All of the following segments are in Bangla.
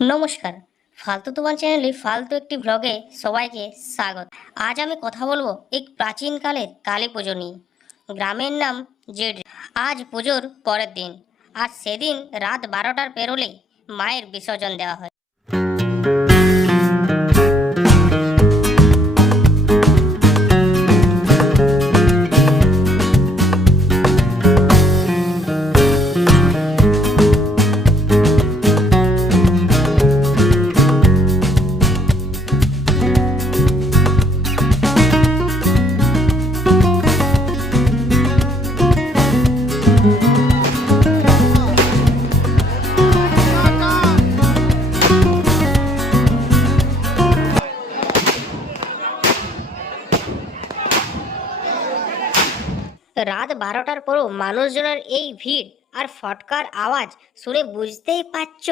নমস্কার। ফালতু তোমার চ্যানেলে ফালতু একটি ব্লগে সবাইকে স্বাগত। আজ আমি কথা বলব এক প্রাচীনকালের কালী পুজো নিয়ে। গ্রামের নাম জেড। আজ পুজোর পরের দিন। আর সেদিন রাত বারোটার পেরোলে মায়ের বিসর্জন দেওয়া হয়। রাত বারোটার পরও মানুষজনের এই ভিড় আর ফটকার আওয়াজ শুনে বুঝতেই পারছ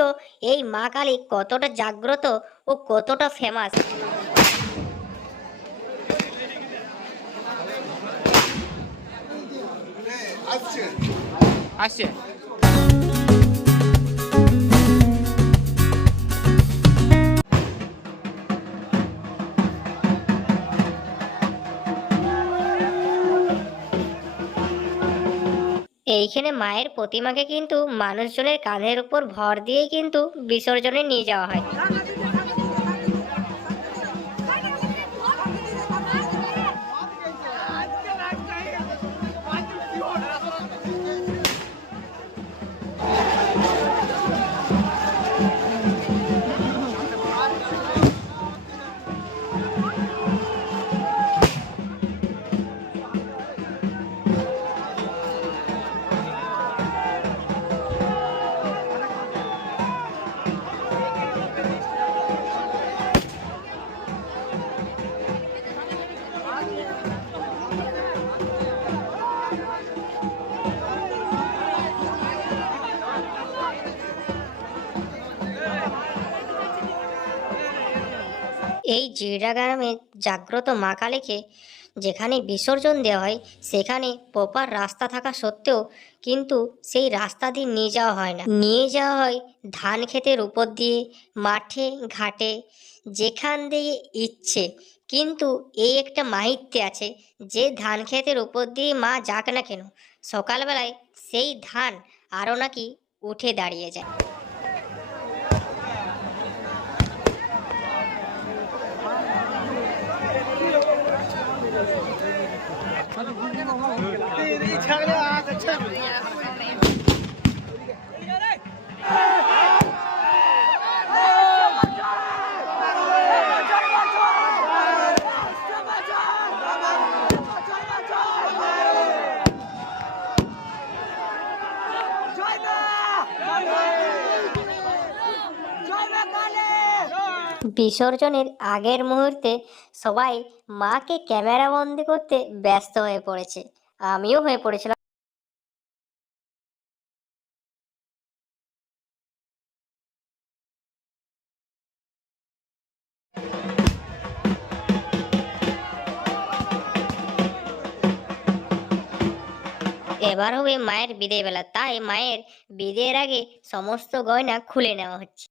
এই মা কালী কতটা জাগ্রত ও কতটা ফেমাস আসছে। এইখানে মায়ের প্রতিমাকে কিন্তু মানুষজনের কাঁধের উপর ভর দিয়েই কিন্তু বিসর্জনে নিয়ে যাওয়া হয়। এই জিরা গ্রামে জাগ্রত মা কালীকে যেখানে বিসর্জন দেওয়া হয়, সেখানে প্রপার রাস্তা থাকা সত্ত্বেও কিন্তু সেই রাস্তা দিয়ে নিয়ে যাওয়া হয় না। নিয়ে যাওয়া হয় ধান ক্ষেতের উপর দিয়ে, মাঠে, ঘাটে, যেখান দিয়ে ইচ্ছে কিন্তু এই একটা মাহিত্যে আছে যে ধান ক্ষেতের উপর দিয়ে মা যাক না কেন, সকালবেলায় সেই ধান আরও নাকি উঠে দাঁড়িয়ে যায়। বিসর্জনের আগের মুহূর্তে সবাই মাকে ক্যামেরা বন্দি করতে ব্যস্ত হয়ে পড়েছে। আমিও হয়ে পড়েছিলাম। এবার হবে মায়ের বিদায় বেলা। তাই মায়ের বিদের আগে সমস্ত গয়না খুলে নেওয়া হচ্ছে।